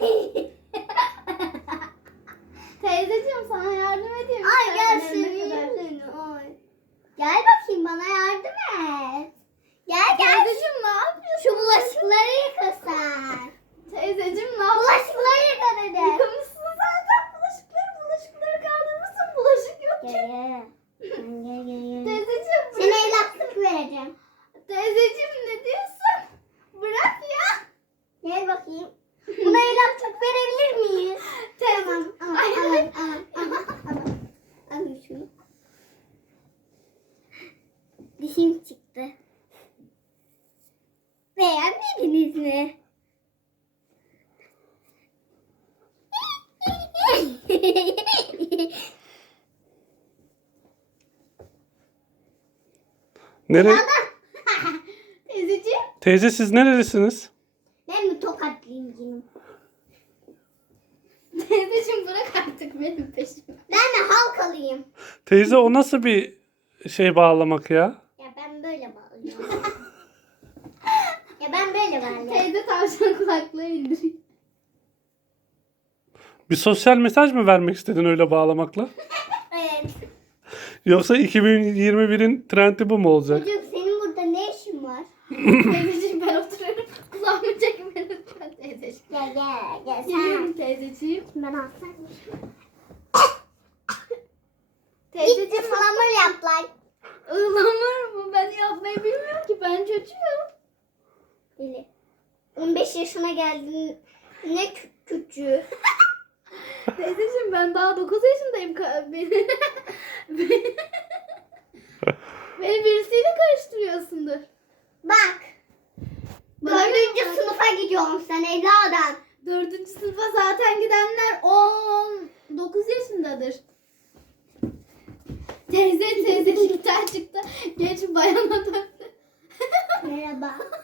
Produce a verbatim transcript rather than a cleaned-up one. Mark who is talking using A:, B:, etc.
A: Teyzeciğim sana yardım edeyim.
B: Ay gel
A: İstersen evine
B: seveyim
A: kadar.
B: seni. Ay. Gel bakayım bana yardım et. Gel gel.
A: Teyzeciğim ne yapıyorsun?
B: Şu bulaşıkları yıka sen.
A: Teyzeciğim ne yapıyorsun?
B: Bulaşıkları yıka dedim.
A: Yıkamışsın zaten bulaşıkları. Bulaşıkları kaldırmışsın. Bulaşık yok ki.
B: Gel gel. Gel gel gel.
A: Teyzeciğim
B: Sana
A: bırak.
B: evlatlık vereceğim.
A: Teyzeciğim ne diyorsun? Bırak ya.
B: Gel bakayım. Buna evlatlık verebilir miyiz?
A: Teyzem.
B: Tamam.
A: Ay,
B: Al,
A: ay.
B: al, al, al, al. Al şunu. Dişim çıktı. Beğenmediniz mi?
C: Nere?
A: Teyzeciğim.
C: Teyze siz nerelisiniz?
B: Ben mi tokatlıyım canım?
A: Teyzeciğim bırak artık benim peşimi.
B: Ben mi halkalıyım?
C: Teyze o nasıl bir şey bağlamak ya?
B: Ya ben böyle bağlıyorum. Ya ben böyle bağlıyorum.
A: Teyze tavşan kulaklığı indiriyor.
C: Bir sosyal mesaj mı vermek istedin öyle bağlamakla?
B: Evet.
C: Yoksa iki bin yirmi birin trendi bu mu olacak?
B: Çocuk senin burada ne işin var?
A: Teyzeciğim ben oturuyorum. Kulağımı çekme lütfen teyzeciğim.
B: Gel gel gel sen.
A: Gidiyorum teyzeciğim.
B: Ben alsaydım.
A: Teyzeciğim
B: Gitti flamur yap lan.
A: ıhlamur mu? Ben yapmayı bilmiyorum ki. Ben çocuğum.
B: Deli. on beş yaşına geldin. Ne kü- küçüğü.
A: Teyzeciğim ben daha dokuz yaşındayım. Ka- Beni, beni, beni birisiyle karıştırıyorsundur.
B: Bak.
A: Bana
B: Dördüncü
A: bak.
B: sınıfa gidiyorum sen evladım.
A: Dördüncü sınıfa zaten gidenler on dokuz yaşındadır. Teyze teyze çıktı çıktı. Geç bayana döndü.
B: Merhaba.